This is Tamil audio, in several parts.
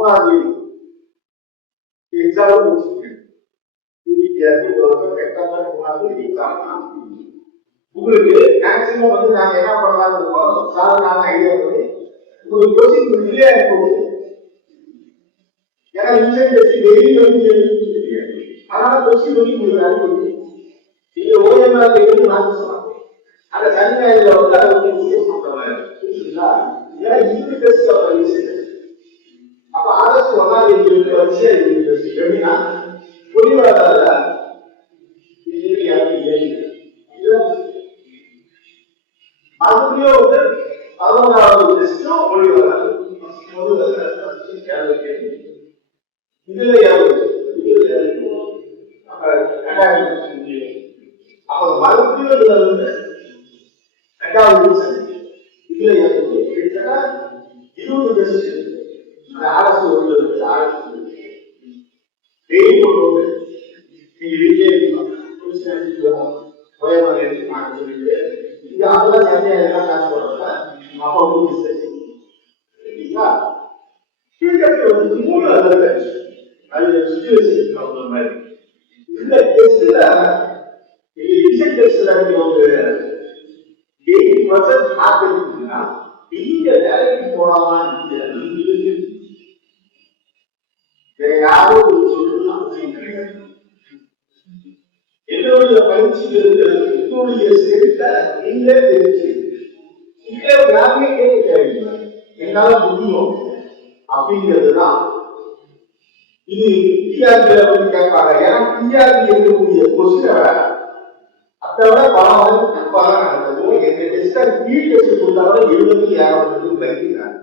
3ஆம் தேதி எக்ஸாம் முடிச்சிருக்கேன். செப்டம்பர் 3ஆம் தேதி எக்ஸாம். உங்களுக்கு மேக்ஸிமம் வந்து நாங்க என்ன பண்ணலாம்னு இருக்கோம், சாதாரண ஐடியா பண்ணி உங்களுக்கு யோசிக்க முடியல எனக்கு. ஏன்னா இன்சைட் டெய்லி வந்து அதனால கொஸ்டின் பண்ணி கொடுக்குறாங்க. நீங்க ஓஎம்ஆர் எழுதி மாற்றி சொல்லலாம். அந்த சனிஞாயில வந்து அதை வந்து டிஸ்கஸ் பண்றாங்க. ஏன்னா இது டெஸ்ட் அப்ப ஆகஸ்ட் 1ஆம் தேதி வந்து வரிசையா இருக்கு. எப்படின்னா பொறியாளர் மறுபடியும் வந்து 11வது டெஸ்டும் பொறியாளர் இதுல அப்ப மறுபடியும் இதுல வந்து 2வது இதுல 20 டெஸ்ட் அரசு ஒரு அரசு டெய்லி கொண்டு நீங்க வீட்டிலே இது அதெல்லாம் சரியா எல்லாம் காசு போடுறப்ப அப்பா சரிங்களா வந்து 3 அது சுச்சுவேஷன் மாதிரி இந்த டெஸ்ட்ல ரிசல்ட் டெஸ்ட்ல வந்து 80% மார்க் இருக்குன்னா நீங்க வேலைக்கு போலாமா வேற யாரும் என்னுடைய பயிற்சி என்னுடைய சேர்த்த நீங்களே தெரிஞ்சு யாருமே கேட்க தேவையில்லை, என்னால முடியும் அப்படிங்கிறதுதான். இது டிஆர்பி அப்படின்னு கேட்பாங்க. ஏன்னா டிஆர்பி இருக்கக்கூடிய கொஸ்டினை அதை விட பல தப்பாக நடந்தது. எங்க டெஸ்ட் டெஸ்ட் கொடுத்தாலும் 70,000 வைக்கிறாங்க.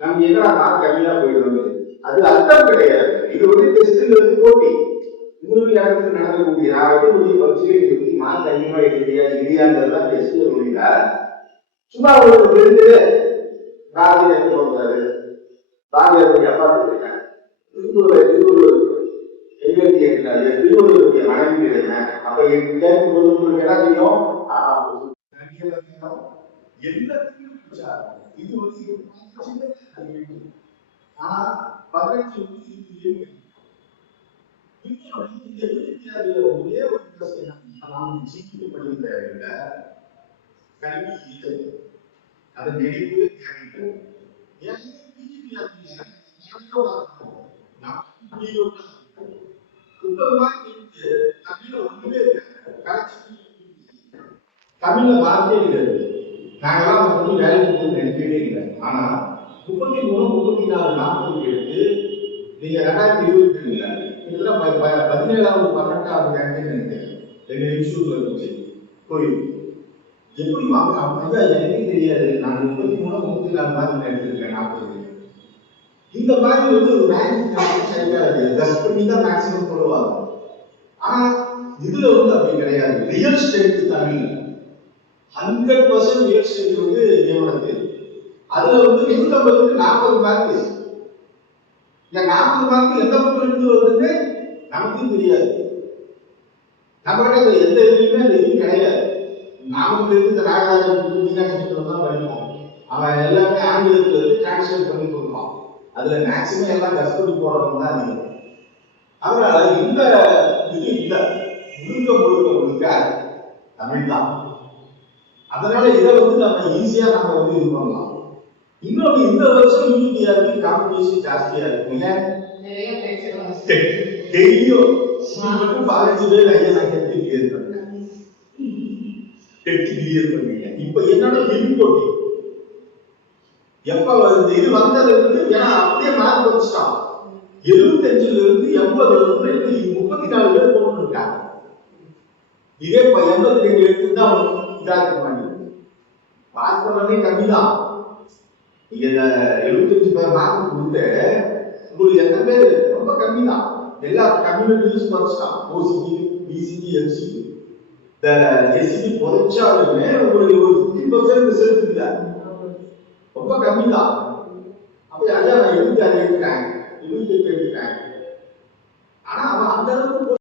நம்ம என்ன மார்க் கம்மியா போயிடுறது, அது அர்த்தம் கிடையாது. இது வந்து டெஸ்ட்ங்கிறது போட்டி. உங்களுக்கு எனக்கு நடக்கக்கூடிய நான் வைக்கக்கூடிய பரீட்சைக்கு மார்க் அதிகமா இல்லையா இல்லையாங்கிறதுதான் டெஸ்ட் முடியல. சும்மா உங்களுக்கு தெரிஞ்சது பாரதி எடுத்து வந்தாரு, பாரதியாருடைய அப்பா இருக்கேன், திருவள்ளுவருடைய மனைவி என்ன அப்ப கேட்கும்போது உங்களுக்கு என்ன தெரியும், இது ஒரே ஒரு அதை நெடிக்கவே தமிழ்ல வார்த்தையே கிடையாது. நாங்கெல்லாம் வந்து வேலைக்கு போய் நினைக்கவே இல்லை. ஆனா 33, 34, 40 எடுத்து நீங்க 2022 17வது 18வது ரேங்க் நினைக்கிறேன் எங்க இன்ஸ்டியூட்ல இருந்துச்சு கோயில். எப்படி அப்படின்னா எனக்கே தெரியாது. நான் 33, 34 மார்க் எடுத்திருக்கேன் 40. இந்த மாதிரி வந்து ஒரு ரேங்க் கிடையாது. ஜஸ்ட் பண்ணி தான் மேக்ஸிமம் போடுவாங்க. ஆனா இதுல வந்து அப்படி கிடையாது. Real strength Tamil 100% real strength வந்து நியமனத்து. அதுல வந்து 150க்கு 40 மார்க். இந்த 40 மார்க் எந்த பக்கம் இருந்து வருதுன்னு நமக்கும் தெரியாது. நம்ம கிட்ட எந்த இதுலையுமே அந்த இது கிடையாது. நமக்கு இருந்து ராஜராஜன் மீனாட்சி தான் படிப்போம். அவன் எல்லாமே ஆங்கிலத்துல இருந்து டிரான்ஸ்லேட் பண்ணி கொடுப்பான். அதுல மேக்சிமம் எல்லாம் கஸ்படி போடுறவங்க தான் அதிகம். அதனால இந்த இது இல்ல, முழுக்க தமிழ் தான். அதனால இதை வந்து நம்ம ஈஸியா நம்ம வந்து இது பண்ணலாம். இன்னொரு இந்த வருஷம் யூபிஆருக்கு காம்படிஷன் ஜாஸ்தியா இருக்கும். டெய்லியும் மட்டும் 15 பேர் ஐயா நான் கெட்டு கிளியர் பண்ணேன். இப்ப என்னோட போட்டி எப்ப வருது இது வந்தது வந்து ஏன்னா அப்படியே மார்க் வந்துட்டான். 75ல இருந்து 80 வரைக்கும் 34 பேர் போட்டு இருக்காங்க. இதே 82 எடுத்துட்டா இதாக்க மாட்டேங்குது. பாஸ் பண்ணவே கம்மிதான். நீங்க 75 பேர் மார்க் கொடுத்து உங்களுக்கு எத்தனை பேர் ரொம்ப கம்மி தான். எல்லா கம்யூனிட்டிஸ் படிச்சுட்டான். OCP, PCP, MCP. இந்த எஸ்சிபி பொறிச்சாலுமே உங்களுக்கு ஒரு 50% ரிசல்ட் இல்லை, ரொம்ப கம்மி தான். அப்ப ஐயா நான் 76 எடுக்கிறேன், 78 எடுக்கிறேன். ஆனா அவன் அந்த அளவுக்கு